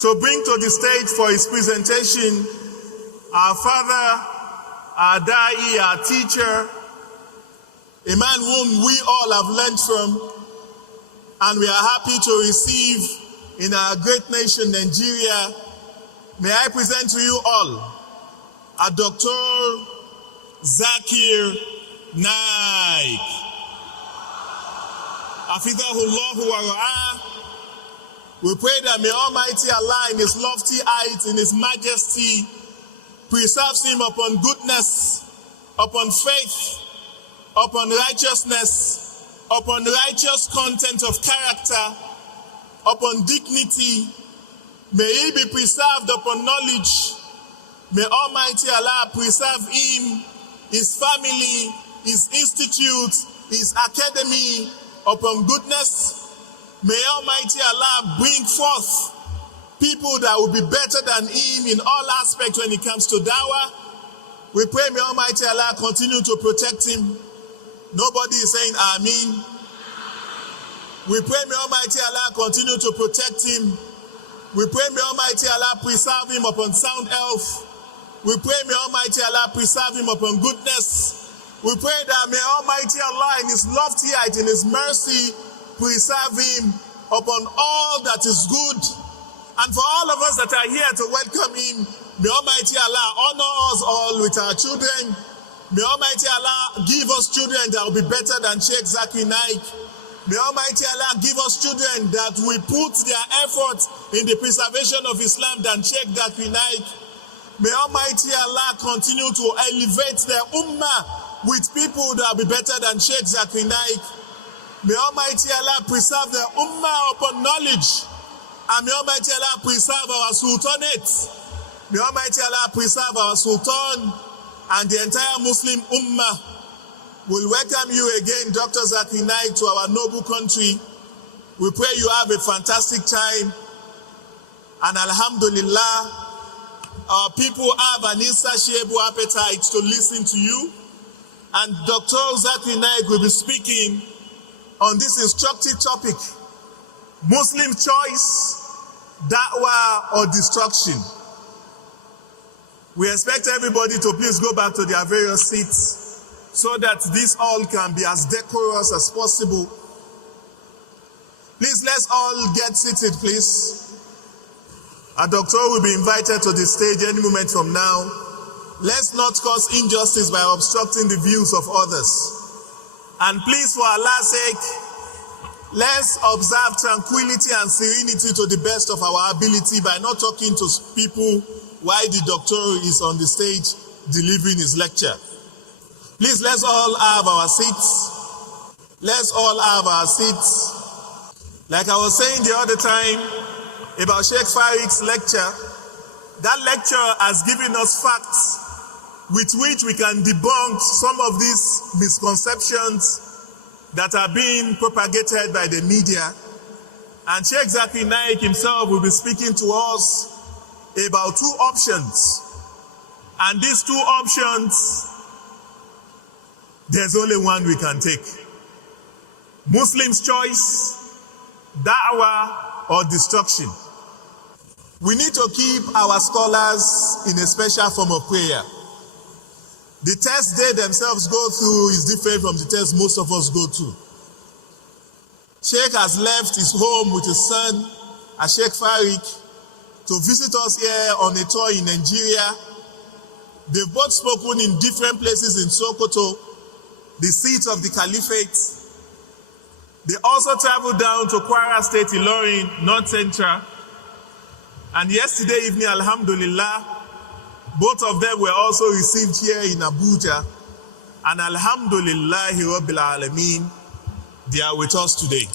to bring to the stage for his presentation our father, our da'i, our teacher, a man whom we all have learned from, and we are happy to receive in our great nation, Nigeria. May I present to you all a Dr. Zakir Naik. Hafidhahullahu wa ra'ah. We pray that may Almighty Allah in His lofty height, in His majesty, preserves him upon goodness, upon faith, upon righteousness, upon righteous content of character, upon dignity. May he be preserved upon knowledge. May Almighty Allah preserve him, his family, his institute, his academy upon goodness. May Almighty Allah bring forth people that will be better than him in all aspects when it comes to Dawah. We pray may Almighty Allah continue to protect him. Nobody is saying Amen. We pray may Almighty Allah continue to protect him. We pray may Almighty Allah preserve him upon sound health. We pray may Almighty Allah preserve him upon goodness. We pray that may Almighty Allah in His lofty height, in His mercy, preserve him upon all that is good. And for all of us that are here to welcome him, may Almighty Allah honor us all with our children. May Almighty Allah give us children that will be better than Sheikh Zakir Naik. May Almighty Allah give us children that will put their effort in the preservation of Islam than Sheikh Zakir Naik. May Almighty Allah continue to elevate their ummah with people that will be better than Sheikh Zakir Naik. May Almighty Allah preserve their ummah upon knowledge. And may Almighty Allah preserve our sultanate. May Almighty Allah preserve our sultan and the entire Muslim ummah. We'll welcome you again, Dr. Zakir Naik, to our noble country. We pray you have a fantastic time. And alhamdulillah, our people have an insatiable appetite to listen to you. And Dr. Zakir Naik will be speaking on this instructive topic: Muslim choice, Dawah or destruction. We expect everybody to please go back to their various seats so that this all can be as decorous as possible. Please, let's all get seated, please. Our doctor will be invited to the stage any moment from now. Let's not cause injustice by obstructing the views of others. And please, for Allah's sake, let's observe tranquility and serenity to the best of our ability by not talking to people while the doctor is on the stage delivering his lecture. Please, let's all have our seats. Let's all have our seats. Like I was saying the other time about Sheikh Farik's lecture, that lecture has given us facts with which we can debunk some of these misconceptions that are being propagated by the media. And Sheikh Zakir Naik himself will be speaking to us about two options. And these two options, there's only one we can take: Muslim's choice, Dawah or destruction. We need to keep our scholars in a special form of prayer. The test they themselves go through is different from the test most of us go through. Sheikh has left his home with his son, Sheikh Farik, to visit us here on a tour in Nigeria. They've both spoken in different places in Sokoto, the seat of the Caliphate. They also traveled down to Kwara State, Ilorin, North Central. And yesterday evening, alhamdulillah, both of them were also received here in Abuja. And alhamdulillah, Rabbil Alameen, they are with us today.